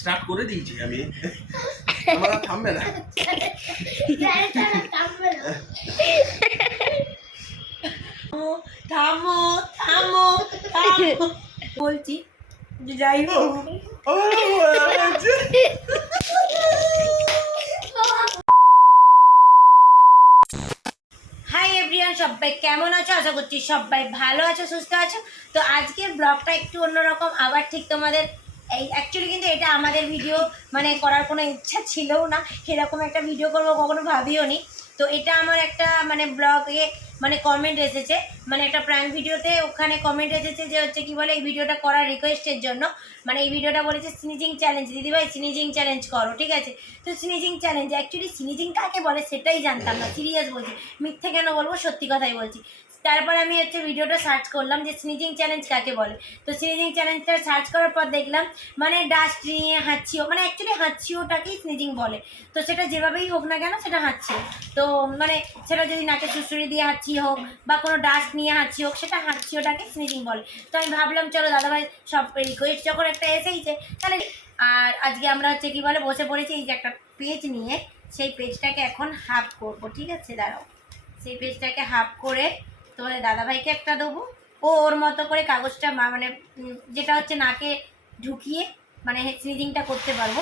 Start করে দিয়েছি আমি, আমার আর থামবে না। থামো থামো থামো বলছি যে যাই হোক। হাই এভরিওয়ান, সবাই কেমন আছো? আশা করছি সবাই ভালো আছো, সুস্থ আছো। তো আজকের ব্লগটা একটু অন্যরকম, আবার ঠিক তোমাদের এই অ্যাকচুয়ালি কিন্তু এটা আমাদের ভিডিও মানে করার কোনো ইচ্ছা ছিলও না, এরকম একটা ভিডিও করবো কখনো ভাবিও নি। তো এটা আমার একটা মানে ব্লগে মানে কমেন্ট এসেছে, মানে একটা প্র্যাঙ্ক ভিডিওতে ওখানে কমেন্ট এসেছে যে হচ্ছে কি বলে এই ভিডিওটা করার রিকোয়েস্টের জন্য। মানে এই ভিডিওটা বলেছে স্নিজিং চ্যালেঞ্জ, দিদিভাই স্নিজিং চ্যালেঞ্জ করো, ঠিক আছে? তো স্নিজিং চ্যালেঞ্জ অ্যাকচুয়ালি স্নিজিং কাকে বলে সেটাই জানতাম না, সিরিয়াস বলছি, মিথ্যে কেন বলবো, সত্যি কথাই বলছি। তারপর আমি হচ্ছে ভিডিওটা সার্চ করলাম যে স্নিজিং চ্যালেঞ্জ কাকে বলে। তো স্নিজিং চ্যালেঞ্জটা সার্চ করার পর দেখলাম মানে ডাস্ট নিয়ে হাঁচিও, মানে অ্যাকচুয়ালি হাঁচিওটাকেই স্নিজিং বলে। তো সেটা যেভাবেই হোক না কেন সেটা হাঁচিও। তো মানে সেটা যদি নাকে সুড়সুড়ি দিয়ে হাঁচি হোক বা কোনো ডাস্ট নিয়ে হাঁচি হোক, সেটা হাঁচিওটাকে স্নিজিং বলে। তো আমি ভাবলাম চলো দাদাভাই সব রিকোয়েস্ট যখন একটা এসেইছে তাহলে। আর আজকে আমরা হচ্ছে কি বলে বসে পড়েছি এই যে একটা পেজ নিয়ে, সেই পেজটাকে এখন হাফ করবো, ঠিক আছে? দাঁড়াও, সেই পেজটাকে হাফ করে তোমাদের দাদাভাইকে একটা দেবো, ও ওর মতো করে কাগজটা মানে যেটা হচ্ছে নাকে ঢুকিয়ে মানে স্নিজিংটা করতে পারবো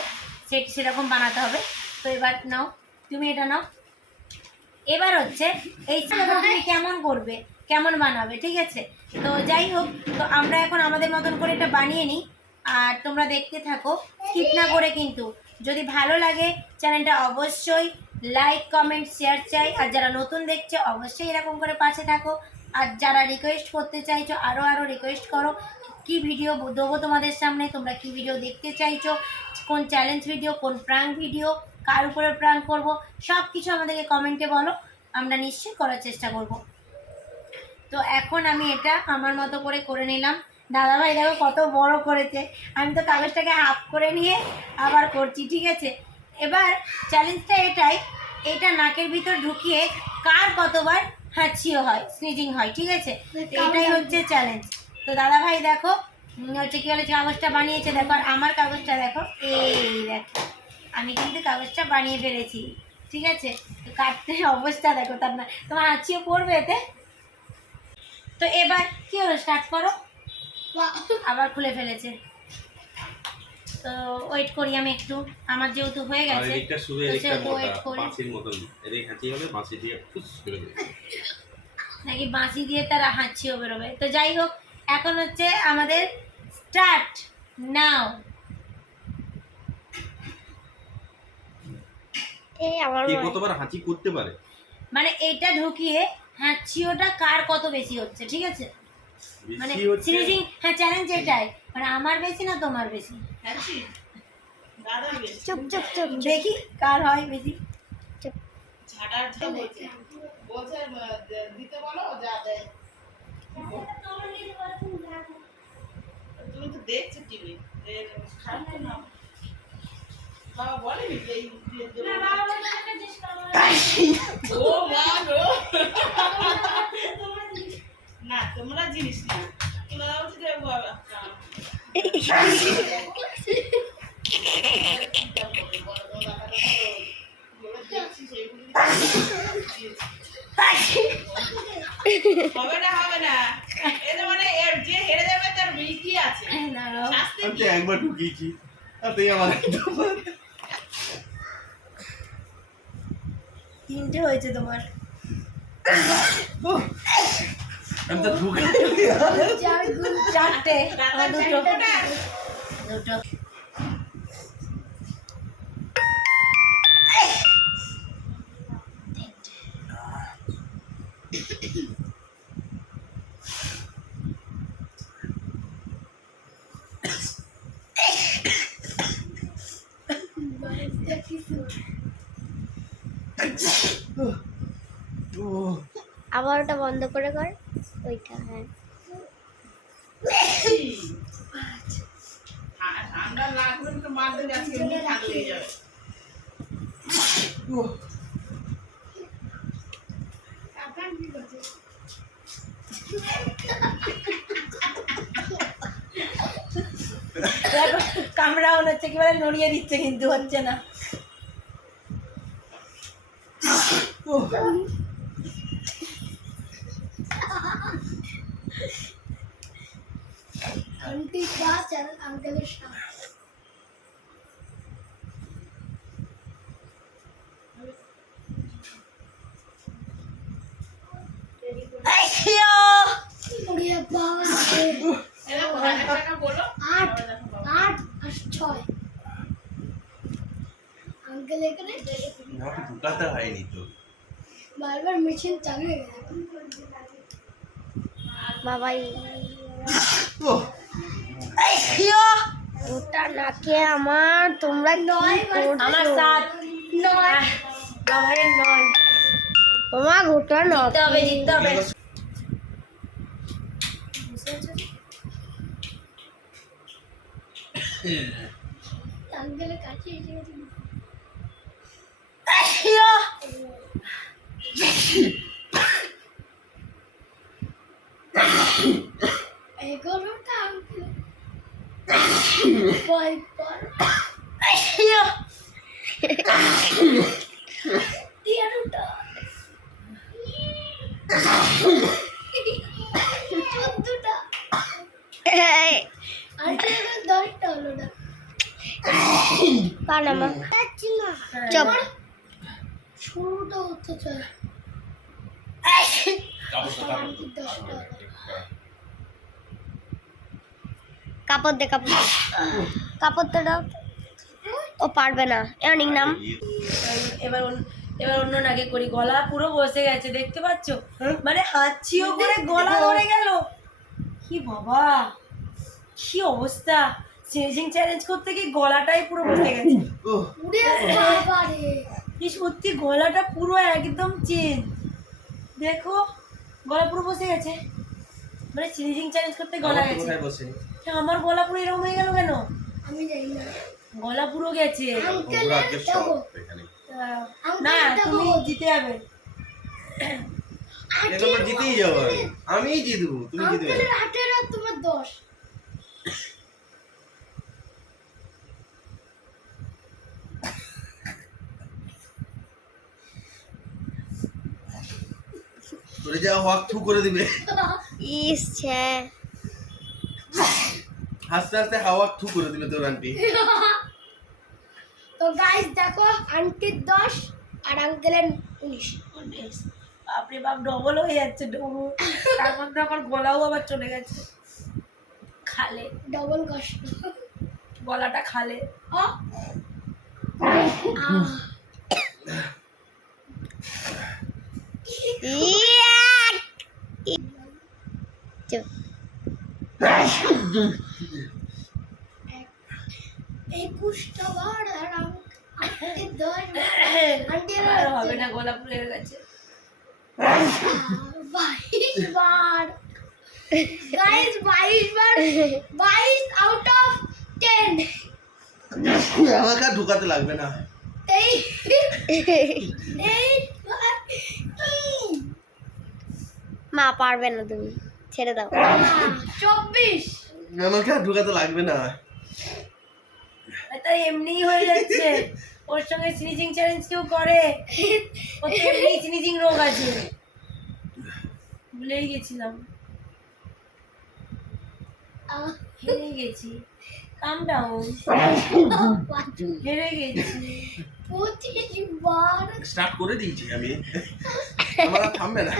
সেরকম বানাতে হবে। তো এবার নাও, তুমি এটা নাও। এবার হচ্ছে এই তুমি কেমন করবে, কেমন বানাবে, ঠিক আছে? তো যাই হোক, তো আমরা এখন আমাদের মতন করে এটা বানিয়ে নিই, আর তোমরা দেখতে থাকো স্কিপ না করে। কিন্তু যদি ভালো লাগে চ্যানেলটা অবশ্যই লাইক কমেন্ট শেয়ার চাই, আর যারা নতুন দেখছে অবশ্যই এরকম করে পাশে থাকো। আর যারা রিকোয়েস্ট করতে চাইছো আরও রিকোয়েস্ট করো, কি ভিডিও দেবো তোমাদের সামনে, তোমরা কি ভিডিও দেখতে চাইছো, কোন চ্যালেঞ্জ ভিডিও, কোন প্র্যাঙ্ক ভিডিও, কার উপরে প্র্যাঙ্ক করবো, সব কিছু আমাদেরকে কমেন্টে বলো, আমরা নিশ্চয়ই করার চেষ্টা করব। তো এখন আমি এটা আমার মতো করে নিলাম। দাদাভাই দেখো কত বড় করেছে, আমি তো কাগজটাকে হাফ করে নিয়ে আবার করছি, ঠিক আছে? এবার চ্যালেঞ্জটা এটাই, এটা নাকের ভিতর ঢুকিয়ে কার কতবার হাঁচিও হয়, স্নিজিং হয়, ঠিক আছে? এটাই হচ্ছে চ্যালেঞ্জ। তো দাদাভাই দেখো হচ্ছে কী বলে কাগজটা বানিয়েছে, দেখো আর আমার কাগজটা দেখো, এই দেখো আমি কিন্তু কাগজটা বানিয়ে ফেলেছি, ঠিক আছে? তো কাটতে অবস্থা দেখো, তার না তোমার হাঁচিও পড়বে এতে। তো এবার কি হলো, স্টার্ট করো। আবার খুলে ফেলেছে, তো ওয়েট করি আমি একটু, আমার যেহেতু হয়ে গেছে সেহেতু ওয়েট করি। নাকি বাঁশি দিয়ে তারা হাঁচিও বেরোবে। তো যাই হোক, এখন হচ্ছে আমাদের স্টার্ট নাও। কতবার হাঁচি করতে পারে মানে এটা ঢুকিয়ে হাঁচিওটা কার কত বেশি হচ্ছে, ঠিক আছে? মানে স্নিজিং, হ্যাঁ চ্যালেঞ্জ এটাই, মানে আমার বেশি না তোমার বেশি। চুপ চুপ চুপ দেখি কার হয় বেশি। তুমি তো দেখছো টিভি, খারাপ না বাবা বলেনি যে এই ও মা গো, না তোমরা জিনিস না, তোমরা হচ্ছে যে হবে না হবে না, এটা মানে এর যে হেরে যাবে তার কি আছে, আমি একবার ঢুকিয়েছি তাতেই আমার তিনটে হয়েছে তোমার। আমি তো ঢুকে চারটে, দুটো দুটো। আবার ওটা বন্ধ করে কর, ওইটা। হ্যাঁ ঠান্ডা লাগবে তো মারতে আজকে এমনি ঠান্ডা লেগে যাবে। দেখো কামড়া মনে হচ্ছে একেবারে নড়িয়ে দিচ্ছে কিন্তু হচ্ছে না। আন্টি গাছ আর আঙ্কেলের সাপ। ওরে বাবা রে। এরকম 1000 টাকা বলো। 8 8 আর 6 আঙ্কেল এখানে আমাকে ঢুকাতে হয়নি তো। বারবার মেশিন চালু হয়ে গেছে বাবাই। ওটা নাকে আমার তোমরা 9 আমার 7 9 বাবারের 9 তোমার গোটা জিততে হবে জিততে হবে। আঙ্কেলের কাছে এসে গেছে। এগারোটা আঙ্কেল ভয় পার। তেরোটা 14টা আর 10টা হলো না। পানামা চপ শুরুটা হতে চায়। কাপড় দে কাপড়টা দাও। ও পারবে না অনেক নাম। এবার অন্য নাকে করি। গলা পুরো বসে গেছে দেখতে পাচ্ছ, মানে হাঁচিও করে গলা ধরে গেল। কি বাবা কি অবস্থা, স্নেজিং চ্যালেঞ্জ করতে গিয়ে গলাটাই পুরো বসে গেছে। উড়ে বাবা রে, কি সত্যি গলাটা পুরো একদম চেঞ্জ। দেখো গলা পুরো বসে গেছে, মানে স্নেজিং চ্যালেঞ্জ করতে গলা গেছে। আমার গলা পুরো এরকম হয়ে গেল কেন আমি জানি না। গলা পুরো গেছে। না তুমি জিতে যাবে। এবার জিতেই যাবো, আমিই জিতবো, তুমি জিতবে। আঙ্কেলের 18 আর তোমার 10। তোরে যা হক থু করে দিবে। ইস ছে হাসতে হাসতে হাওয়া থু করে দিবে তোর আন্টি। তো গাইস দেখো আন্টির 10 আর আঙ্কেলের 19। বাপরে বাপ ডবল হয়ে যাচ্ছে, ডবল। তার মধ্যে আমার গলাও আবার চলে গেছে খালে, ডবল কষ্ট। গলাটা খালে। একুশটা বার আর আন্টির 10 আন্টির আর হবে না, গলা পুড়ে গেছে। 22 বার গাইস, 22 বার, 22 আউট অফ 10। আমাকে আর ঢুকাতে লাগবে না। মা পারবে না, তুমি ছেড়ে দাও। 24 আমাকে আর ঢুকাতে লাগবে না। তাই এমনিই হয়ে যাচ্ছে। ওর সঙ্গে স্নিচিং চ্যালেঞ্জ কেউ করে, ওর তো এমনি স্নিচিং রোগ আছে, ভুলেই গেছিলাম। হেরে গেছি, কাম ডাউন, হেরে গেছি। 25 বার স্টার্ট করে দিয়েছি আমি, আমার আর থামবে না।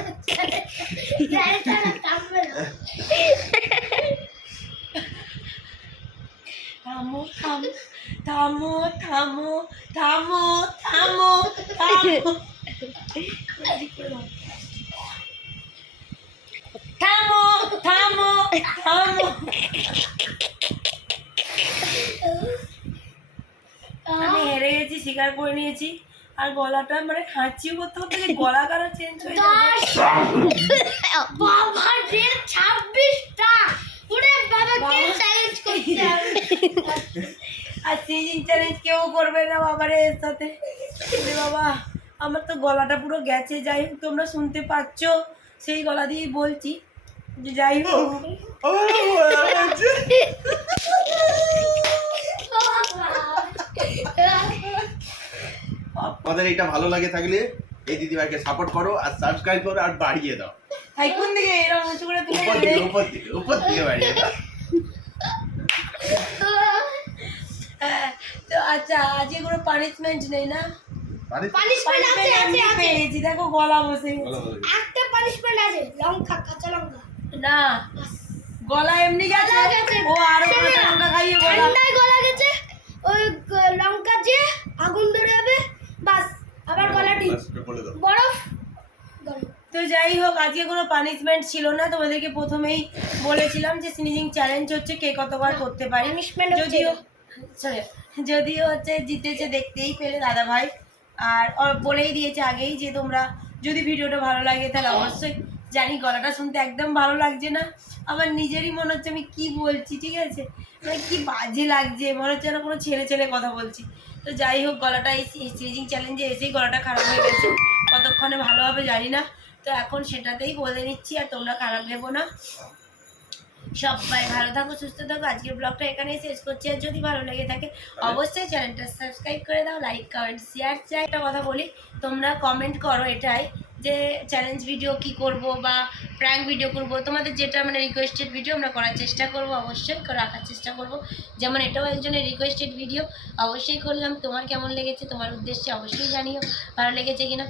থামো থামো থামো থামো থামো থামো থামো থামো থামো থামো। আমি হেরে গেছি, স্বীকার করে নিয়েছি। আর গলাটা মানে হাঁচিও করতে করতে গলা কারো চেঞ্জ হয়ে যাবে। বাবা রে 26টা ওরে বাবা, কে চ্যালেঞ্জ করতে হবে। আর সিজিং চ্যালেঞ্জ কেউ করবে না বাবারে এর সাথে। ওরে বাবা আমার তো গলাটা পুরো গেছে। যাই হোক তোমরা শুনতে পাচ্ছ, সেই গলা দিয়েই বলছি যে যাই হোক এটা ভালো লাগে থাকলে এই দিদিভাইকে সাপোর্ট করো আর সাবস্ক্রাইব করো আর বাড়িয়ে দাও। হাই কোন দিকে এরকম উঁচু করে তুলে উপর দিকে উপর দিকে উপর দিকে বাড়িয়ে দাও। তো আচ্ছা আজকে কোনো পানিশমেন্ট নেই না? পানিশমেন্ট আছে আছে আছে পেয়েছি, দেখো গলা বসে গেছে। একটা পানিশমেন্ট আছে, লঙ্কা, কাঁচা লঙ্কা। না গলা এমনি গেছে, গলা গেছে। ও আরো কাঁচা লঙ্কা খাইয়ে গলা। ঠান্ডায় গলা গেছে, ওই লঙ্কা যে আগুন ধরে যাবে, বাস আবার গলা ঠিক। বলে দাও। বরফ গরম। তো যাই হোক আজকে কোনো পানিশমেন্ট ছিল না, তোমাদেরকে প্রথমেই বলেছিলাম যে স্নিজিং চ্যালেঞ্জ হচ্ছে কে কতবার করতে পারে। Punishment হচ্ছে যদিও sorry, যদিও হচ্ছে জিতেছে দেখতেই পেলে দাদা ভাই, আর বলেই দিয়েছে আগেই যে তোমরা যদি ভিডিওটা ভালো লাগে তাহলে অবশ্যই, জানি গলাটা শুনতে একদম ভালো লাগছে না, আমার নিজেরই মনে হচ্ছে আমি কি বলছি, ঠিক আছে মানে কি বাজে লাগছে, মনে হচ্ছে না কোনো ছেলে ছেলে কথা বলছি। তো যাই হোক গলাটা এই স্নিজিং চ্যালেঞ্জে এসেই গলাটা খারাপ হয়ে গেছে, কতক্ষণে ভালো হবে জানি না। তো এখন সেটাতেই বলে নিচ্ছি, আর তোমরা খারাপ ভেবো না। সবাই ভালো থাকো, সুস্থ থাকো। আজকের ব্লগটা এখানেই শেষ করছি, আর যদি ভালো লেগে থাকে অবশ্যই চ্যানেলটা সাবস্ক্রাইব করে দাও, লাইক কমেন্ট শেয়ার। চাই একটা কথা বলি, তোমরা কমেন্ট করো এটাই যে চ্যালেঞ্জ ভিডিও কি করব বা প্র্যাঙ্ক ভিডিও করব, তোমাদের যেটা মানে রিকোয়েস্টেড ভিডিও আমরা করার চেষ্টা করব, অবশ্যই রাখার চেষ্টা করব। যেমন এটাও একজনের রিকোয়েস্টেড ভিডিও, অবশ্যই করলাম। তোমার কেমন লেগেছে তোমার উদ্দেশ্যে অবশ্যই জানিও ভালো লেগেছে কিনা।